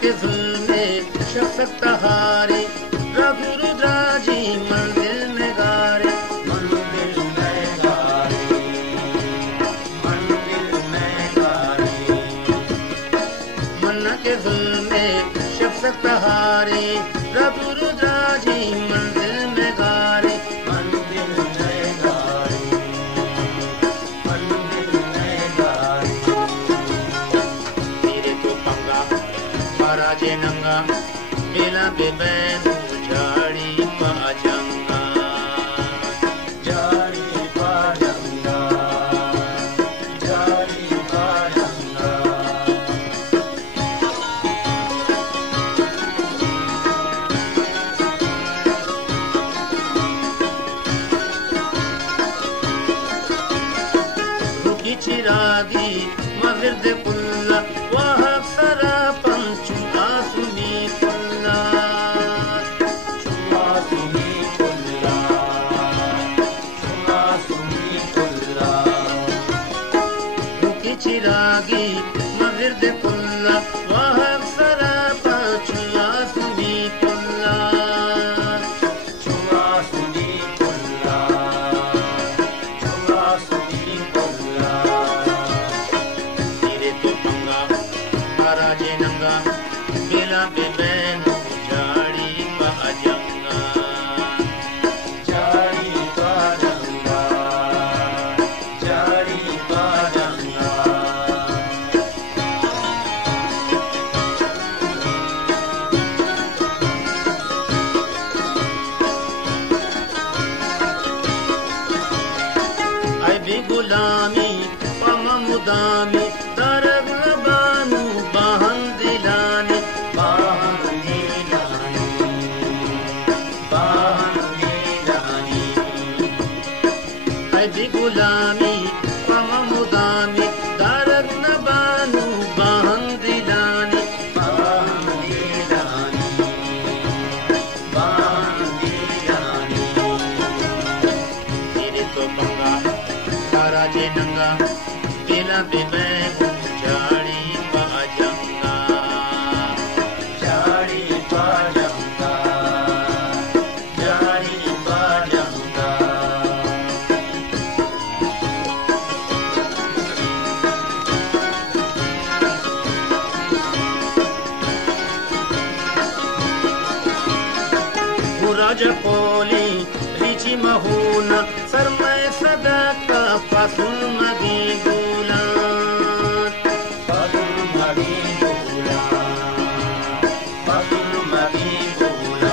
के जुल्मे शफ़क़त हारे, रघु रुद्राजी मंजिल में गारे, मंदिर में गारे, मंदिर में गारे। मन के जुल्मे शफ़क़त हारे, रघु रुद्राजी मंजिल में गारे, मंदिर में गारे, मंदिर में गारे। तेरे तो पंगा पराजे नंगा, बेला बेबैन झाड़ी पाजंगा, झाड़ी पाजंगा, झाड़ी पाजंगा। रुकी चिरागी मगिर्द कुल्ला, वह सरा पंचु आसुनी कुल्ला, सुनी कुल्ला, सुनी कुल्ला। रुकी चिरागी मगिर्द कुल्ला, वह सरा पंचु आसुनी कुल्ला, सुनी कुल्ला, सुनी कुल्ला। तेरे तो पंगा पराजे नंगा, बेला बेबैन झाड़ी पाजंगा, झाड़ी पाजंगा, झाड़ी पाजंगा। ऐ भी गुलामी पम मुदामी, दरग बानू बाहन दिलानी, बाहन नीलानी, बाहन नीलानी। ऐ भी गुलामी पम मुदामी, दरग बानू बाहन दिलानी, बाहन नीलानी, बाहन नीलानी। तेरे तो पंगा पराजे नंगा, बेला बेबैन झाड़ी पाजंगा, झाड़ी पाजंगा, झाड़ी पाजंगा। गुराज पोली रिची महूना, सरमय सदा का फासुल मगी गुला, फासुल मगी गुला, फासुल मगी गुला।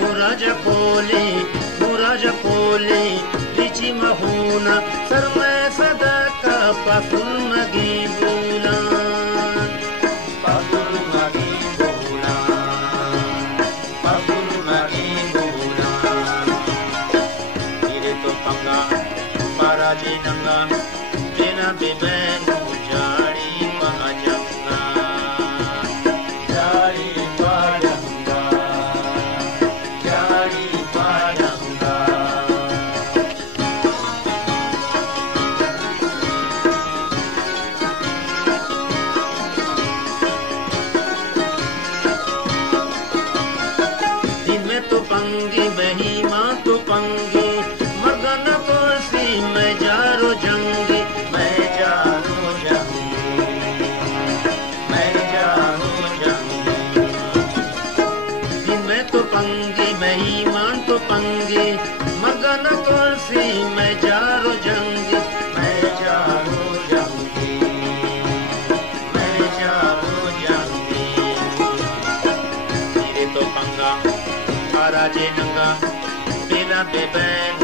गुराज पोली रिची महूना, सरमय सदा का फासुल मगी गुला, फासुल मगी गुला, फासुल मगी गुला। तेरे तो पंगा पराजे नंगा, बेला बेबैन झाड़ी पाजंगा, झाड़ी पाजंगा, झाड़ी पाजंगा। दिन में तो पंगी बही माँ तो पंगी, मगन कुर्सी में जारो जंगी, मैं जानो जंगी, मैं जानो जंगी। दिन में तो पंगी बही माँ तो पंगी, मगन कुर्सी में जारो जंगी, मैं जानो जंगी, मैं जानो जंगी। तेरे तो पंगा पराजे नंगा, बेला बेबैन